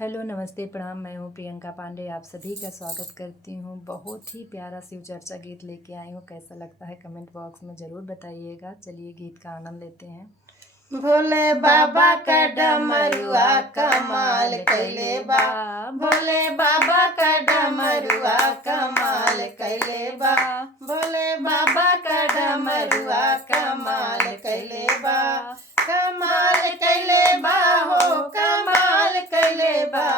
Hello, नमस्ते, प्रणाम। मैं हूँ प्रियंका पांडे। आप सभी का स्वागत करती हूँ। बहुत ही प्यारा शिव चर्चा गीत लेके आई हूँ। कैसा लगता है कमेंट बॉक्स में ज़रूर बताइएगा। चलिए गीत का आनंद लेते हैं। भोले बाबा का डमरुआ कमाल कैले बा। भोले बाबा का डमरुआ कमाल कैले बा। भोले बाबा का डमरुआ कमाल कैले बा। कमाल कैले बा हो कमाल कैले बा।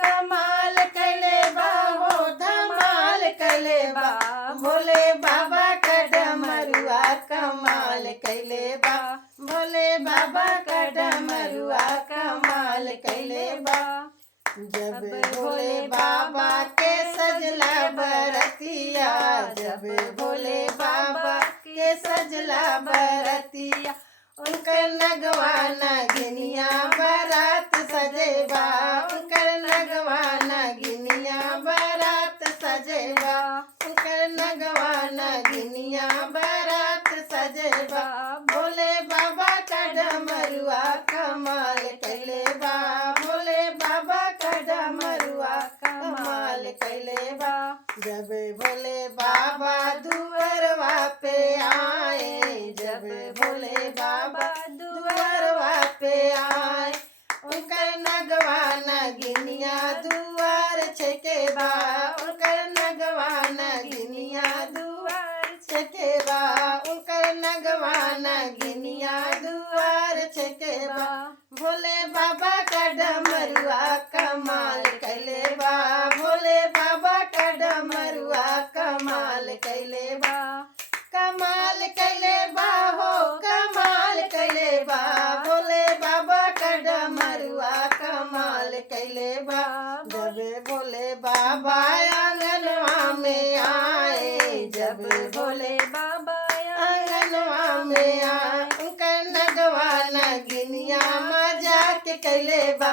कमाल कैले बा हो धमाल कैले बा। भोले बाबा का डमरुआ कमाल कैले बा। भोले बाबा का डमरुआ कमाल कैले बा। जब भोले बाबा के सजला बरतिया, जब भोले बाबा के सजला बरतिया, उनकर नगवा नगिनिया बारात सजेबा। उनकर नगवा नगिनिया बारात सजेबा। उनकर नगवा नगिनिया बारात सजेबा। भोले बाबा का डमरुआ कमाल कैले बा। भोले बाबा का डमरुआ कमाल कैले बा। जब भोले बाबा दुअरवा पे आए, जब भोले बाबा दुअरवा पे आए, उनकर नगवा नगिनिया दुआर छके बा। उनकर नगवा नगिनिया दुआर छके बा। उनकर नगवा नगिनिया दुआर छके बा। भोले बाबा का डमरुआ कमाल कैले बा। भोले बाबा का डमरुआ कमाल कैले बा। कमाल कैले बा हो कमाल कैले बा। भोले बाबा का डमरुआ कमाल कैले बा। जब भोले बाबा आंगनवा में आए, जब भोले बाबा आंगनवा में आए, उनकर नगवा नगिनिया मजाक कैले बा।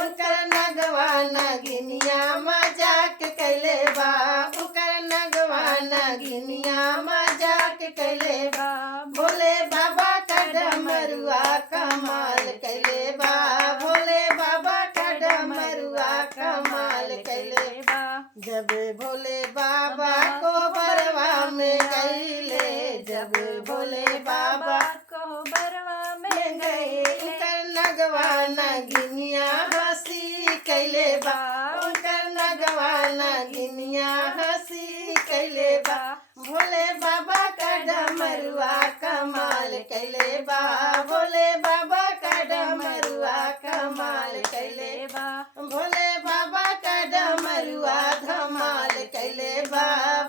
उनकर नगवा नगिनिया मजाक कैले बा। उनकर नगवा नगिनिया मजाक कैले बा। भोले बाबा का डमरुआ कमाल कैले बा। भोले बाबा का डमरुआ कमाल कैले बा। जब भोले बाबा को बरवा में गईले, जब भोले बाबा को बरवा में गए, उनकर नगवा नगिनिया हंसी कैले बा। उनकर नगवा नगिनिया हंसी कैले बा। भोले बाबा का डमरुआ कमाल कैले बा। भोले बाबा का डमरुआ कमाल कैले बा। भोले बाबा का डमरुआ धमाल कैले बा।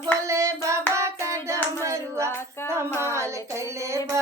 भोले बाबा का डमरुआ कमाल कैले बा।